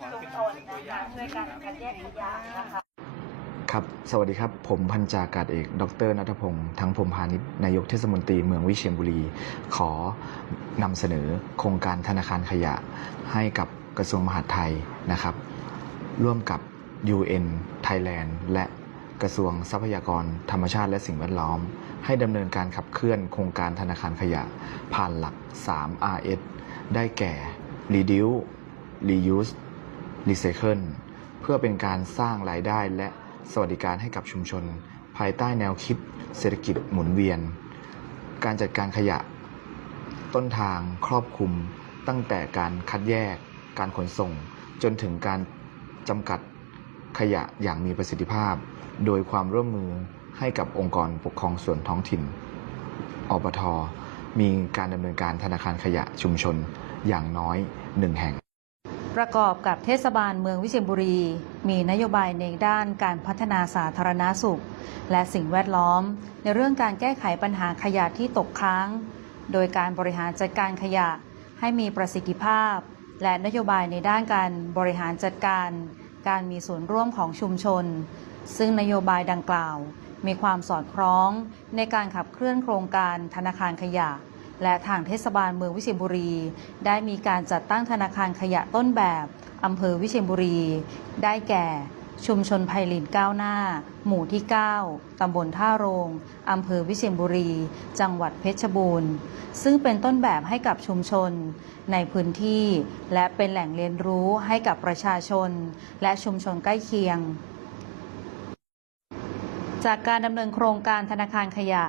ชุมชนนะคะช่วยกันคัดแยกขยะนะคะครับ สวัสดีครับ ผมพันจากาศเอก ดรนัทพงศ์ทั้งพมพาณิชย์นายกเทศมนตรีเมืองวิเชียรบุรี ขอนำเสนอโครงการธนาคารขยะให้กับกระทรวงมหาดไทยนะครับ ร่วมกับ UN Thailand และกระทรวงทรัพยากรธรรมชาติและสิ่งแวดล้อม ให้ดำเนินการขับเคลื่อนโครงการธนาคารขยะ ผ่านหลัก 3 RS ได้แก่ Reduce Reuse Recycle เพื่อเป็นการสร้างรายได้และสวัสดิการให้กับชุมชน ภายใต้แนวคิดเศรษฐกิจหมุนเวียน การจัดการขยะ ต้นทางครอบคลุม ตั้งแต่การคัดแยก การขนส่ง จนถึงการจำกัดขยะอย่างมีประสิทธิภาพ โดยความร่วมมือให้กับองค์กรปกครองส่วนท้องถิ่นอปทมีการดำเนินการธนาคารขยะชุมชนอย่างน้อยหนึ่งแห่ง ประกอบกับเทศบาลเมืองวิเชียรบุรี มีนโยบายในด้านการพัฒนาสาธารณาสุข และสิ่งแวดล้อม ในเรื่องการแก้ไขปัญหาขยะที่ตกค้าง โดยการบริหารจัดการขยะให้มีประสิทธิภาพ และนโยบายในด้านการบริหารจัดการ การมีส่วนร่วมของชุมชน ซึ่งนโยบายดังกล่าว มีความสอดคล้องในการขับเคลื่อนโครงการธนาคารขยะ และทางเทศบาลเมืองวิเชียรบุรี ได้มีการจัดตั้งธนาคารขยะต้นแบบอำเภอวิเชียรบุรี ได้แก่ชุมชนไพลินก้าวหน้า หมู่ที่ 9 ตำบลท่าโรง อำเภอวิเชียรบุรี จังหวัดเพชรบูรณ์ ซึ่งเป็นต้นแบบให้กับชุมชน ในพื้นที่ และเป็นแหล่งเรียนรู้ให้กับประชาชน และชุมชนใกล้เคียง จากการดำเนินโครงการธนาคารขยะ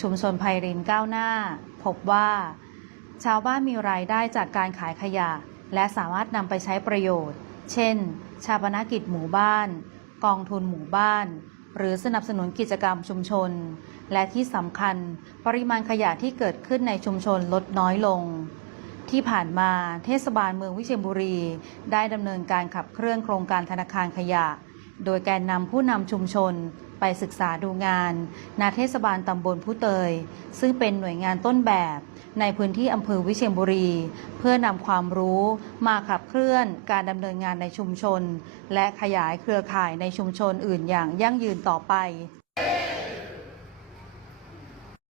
ชุมชนไพรินก้าวหน้า พบว่า ชาวบ้านมีรายได้จากการขายขยะ และสามารถนำไปใช้ประโยชน์ เช่น ชาปนกิจหมู่บ้าน กองทุนหมู่บ้าน หรือสนับสนุนกิจกรรมชุมชน และที่สำคัญปริมาณขยะที่เกิดขึ้นในชุมชนลดน้อยลง ที่ผ่านมาเทศบาลเมืองวิเชียรบุรี ได้ดำเนินการขับเคลื่อนโครงการธนาคารขยะ โดยแกนนำผู้นำชุมชน ไปศึกษาดูงานนาเทศบาลตำบลผู้เตย ซึ่งเป็นหน่วยงานต้นแบบ ในพื้นที่อำเภอวิเชียรบุรี เพื่อนำความรู้มาขับเคลื่อนการดำเนินงานในชุมชน และขยายเครือข่ายในชุมชนอื่นอย่างยั่งยืนต่อไป